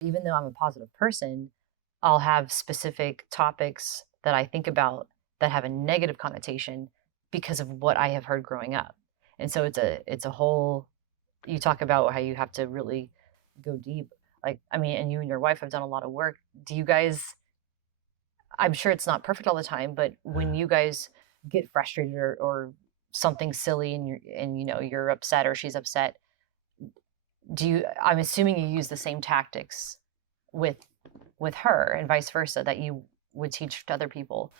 Even though I'm a positive person, I'll have specific topics that I think about that have a negative connotation because of what I have heard growing up. And so it's a whole, you talk about how you have to really go deep. Like, I mean, and you and your wife have done a lot of work. Do you guys, I'm sure it's not perfect all the time, but when you guys get frustrated or something silly and you're upset or she's upset, do you, I'm assuming you use the same tactics with with her and vice versa that you would teach to other people.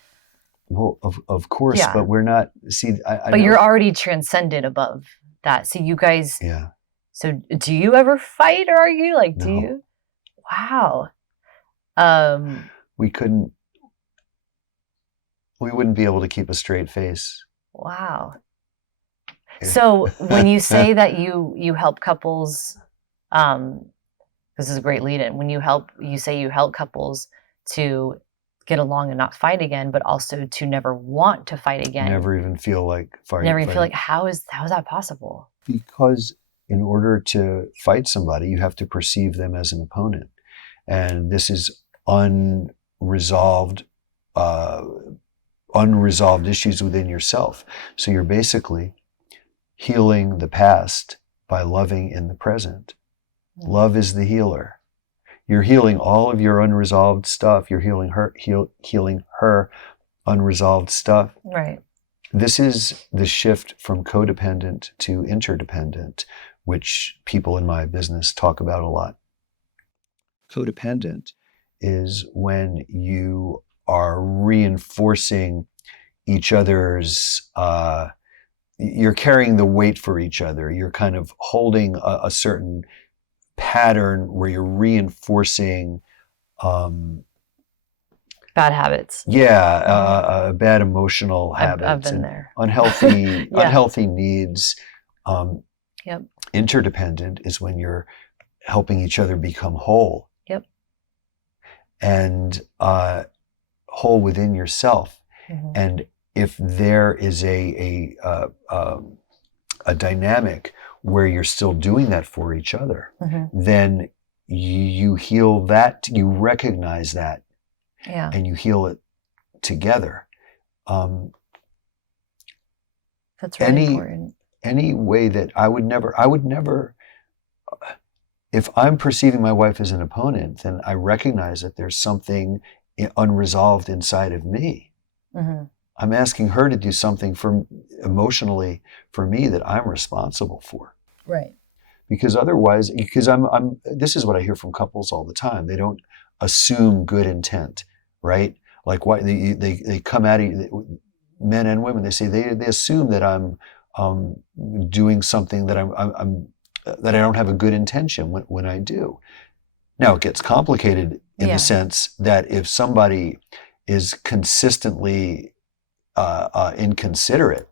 Well, of course, but Yeah. we're not. See, I But you're don't. already transcended above that. So you guys, Yeah, so do you ever fight or argue? Like, do no, you? Wow. Um, we couldn't. We wouldn't be able to keep a straight face. wow. So when you say that you help couples, um, this is a great lead in. When you say you help couples to get along and not fight again, but also to never want to fight again. Never even feel like Never even feel fighting. like how is that possible? Because in order to fight somebody, you have to perceive them as an opponent, and this is unresolved, uh, unresolved issues within yourself. So you're basically healing the past by loving in the present. Love is the healer. You're healing all of your unresolved stuff. You're healing her unresolved stuff. Right. This is the shift from codependent to interdependent, which people in my business talk about a lot. Codependent is when you are reinforcing each other's, you're carrying the weight for each other. You're kind of holding a certain pattern where you're reinforcing Bad habits. bad emotional I've habits been and there. unhealthy Yeah. unhealthy needs. Yep. Interdependent is when you're helping each other become whole. Yep. And whole within yourself. Mm-hmm. And if there is a dynamic where you're still doing that for each other, Mm-hmm. then you heal that, you recognize that, Yeah. and you heal it together. That's really any important. any way that I would never, if I'm perceiving my wife as an opponent, then I recognize that there's something unresolved inside of me. Mm-hmm. I'm asking her to do something for emotionally for me that I'm responsible for. Right. Because otherwise, because I'm this is what I hear from couples all the time. They don't assume good intent, right? Like why they come at it, men and women. They say they assume that I'm doing something that I'm that I don't have a good intention when I do. Now it gets complicated in the sense that if somebody is consistently inconsiderate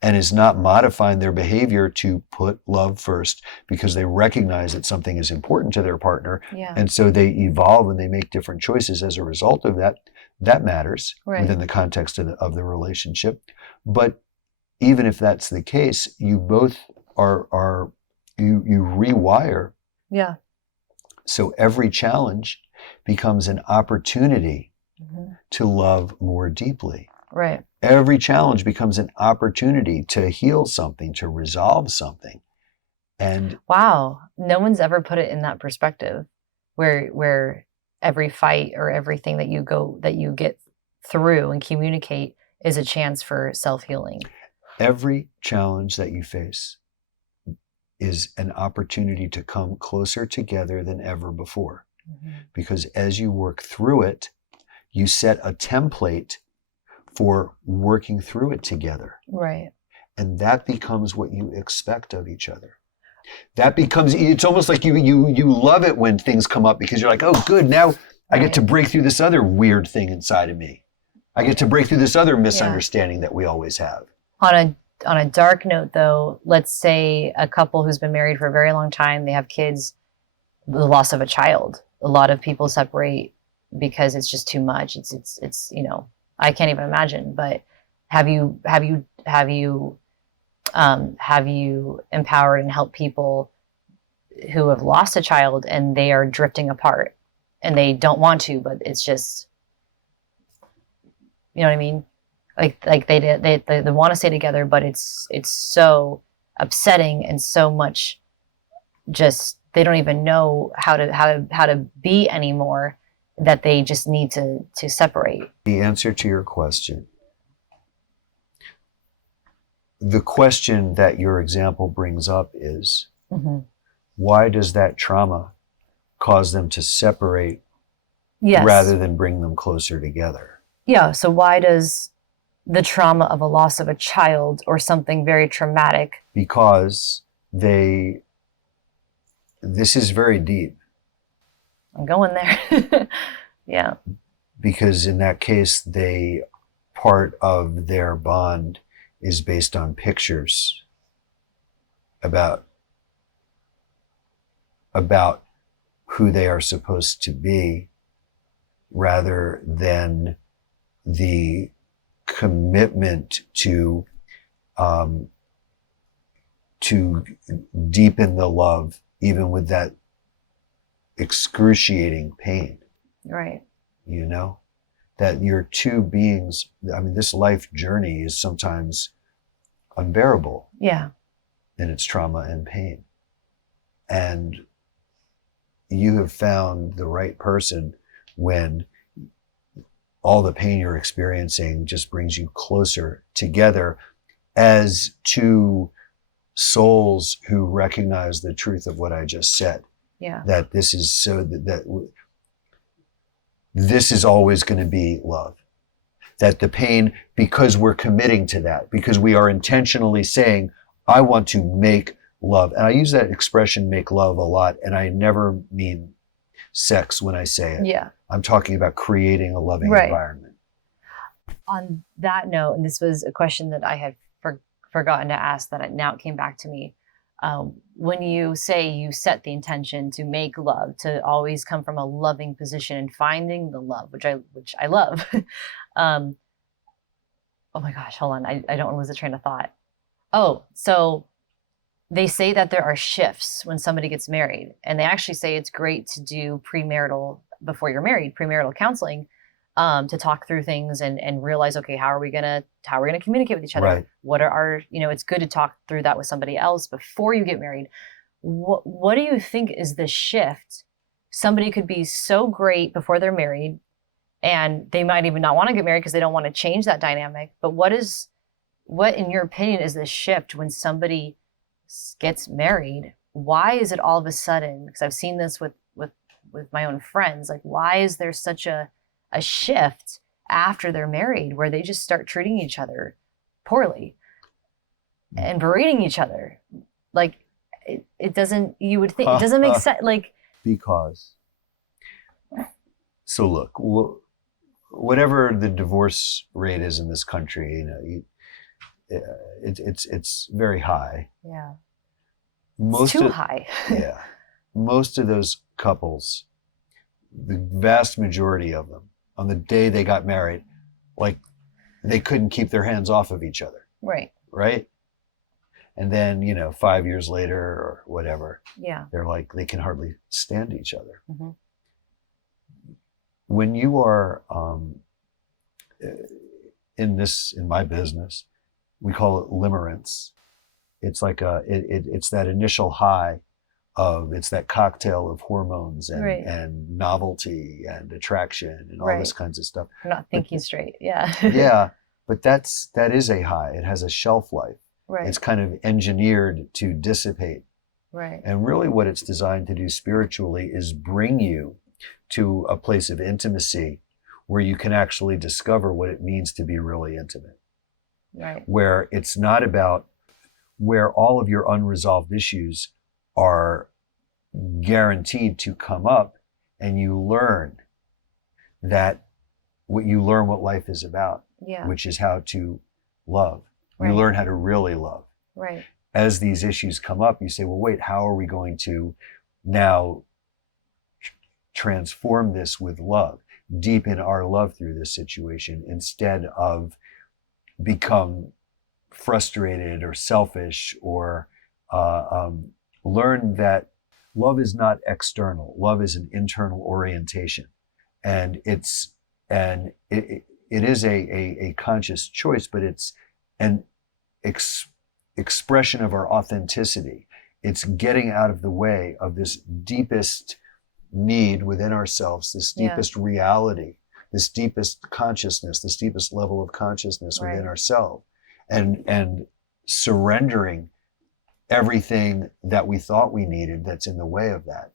and is not modifying their behavior to put love first because they recognize that something is important to their partner, and so they evolve and they make different choices as a result of that, that matters within the context of the relationship. But even if that's the case, you both are you rewire. Yeah. So every challenge becomes an opportunity to love more deeply. Right. Every challenge becomes an opportunity to heal something, to resolve something. And wow, no one's ever put it in that perspective where every fight or everything that you get through and communicate is a chance for self-healing. Every challenge that you face is an opportunity to come closer together than ever before. Because as you work through it, you set a template for working through it together. Right. And that becomes what you expect of each other. That becomes, it's almost like you love it when things come up because you're like, oh, good, now I get to break through this other weird thing inside of me. I get to break through this other misunderstanding that we always have. On a dark note, though, let's say a couple who's been married for a very long time, they have kids, the loss of a child. A lot of people separate because it's just too much. It's I can't even imagine. But have you empowered and helped people who have lost a child and they are drifting apart and they don't want to, but it's just, you know what I mean? Like they want to stay together, but it's so upsetting and so much, just they don't even know how to be anymore, that they just need to separate. The answer to your question, the question that your example brings up is, Mm-hmm. why does that trauma cause them to separate Yes. rather than bring them closer together? Yeah. So why does the trauma of a loss of a child or something very traumatic? Because this is very deep. I'm going there. Yeah. Because in that case, part of their bond is based on pictures about who they are supposed to be, rather than the commitment to deepen the love, even with that excruciating pain. Right. You know, that you're two beings. I mean, this life journey is sometimes unbearable Yeah. in its trauma and pain. And you have found the right person when all the pain you're experiencing just brings you closer together as two souls who recognize the truth of what I just said. Yeah. That this is this is always going to be love. That the pain, because we're committing to that, because we are intentionally saying, I want to make love. And I use that expression, make love, a lot, and I never mean sex when I say it. Yeah. I'm talking about creating a loving Right. environment. On that note, and this was a question that I had forgotten to ask, that now it came back to me. When you say you set the intention to make love, to always come from a loving position and finding the love, which I love. Oh my gosh, hold on. I don't want to lose the train of thought. Oh, so they say that there are shifts when somebody gets married, and they actually say it's great to do before you're married, premarital counseling, to talk through things and realize, okay, how are we gonna communicate with each other? Right. What are our, it's good to talk through that with somebody else before you get married. What do you think is the shift? Somebody could be so great before they're married, and they might even not want to get married because they don't want to change that dynamic. But what in your opinion is the shift when somebody gets married? Why is it all of a sudden, because I've seen this with my own friends, like why is there such a shift after they're married where they just start treating each other poorly and berating each other? Like it doesn't, you would think it doesn't make sense. Like, because, so look, whatever the divorce rate is in this country, it's very high. Yeah. It's too high. Yeah. Most of those couples, the vast majority of them, on the day they got married, like they couldn't keep their hands off of each other. Right. Right? And then, 5 years later or whatever, Yeah. they're like, they can hardly stand each other. Mm-hmm. When you are in my business, we call it limerence. It's like it's that initial high it's that cocktail of hormones and, Right. and novelty and attraction and all this kinds of stuff. I'm not thinking straight. Yeah. Yeah, but that is a high. It has a shelf life. Right. It's kind of engineered to dissipate. Right. And really what it's designed to do spiritually is bring you to a place of intimacy where you can actually discover what it means to be really intimate. Right. Where it's not about where all of your unresolved issues are guaranteed to come up, and you learn what life is about, Yeah. which is how to love. Right. You learn how to really love. Right. As these issues come up, you say, well, wait, how are we going to now transform this with love, deepen our love through this situation, instead of become frustrated or selfish, or learn that love is not external. Love is an internal orientation, and it is a conscious choice, but it's an expression of our authenticity. It's getting out of the way of this deepest need within ourselves, this Yeah. deepest reality, this deepest consciousness, this deepest level of consciousness within Right. ourselves, and surrendering everything that we thought we needed that's in the way of that.